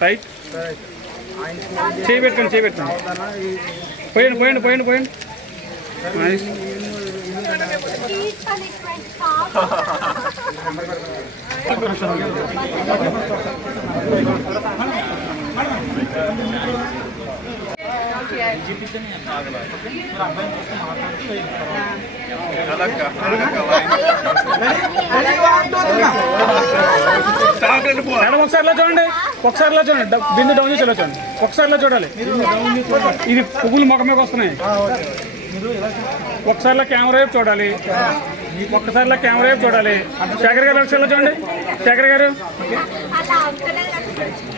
right చేయబెట్టండి చేయబెట్టండి పోయండి పోయండి పోయండి పోయండి నైస్ ఒకసారిలో చూడండి ఒకసారిలో చూడండి బిందు డౌన్ చేసి చూడండి ఒకసారిలో చూడాలి ఇది పువ్వులు ముఖం మీద వస్తున్నాయి ఒకసారిలో కెమెరా వైపు చూడాలి ఒక్కసారిలో కెమెరా వైపు చూడాలి శేఖర్ గారు ఒకసారిలో చూడండి శేఖర్ గారు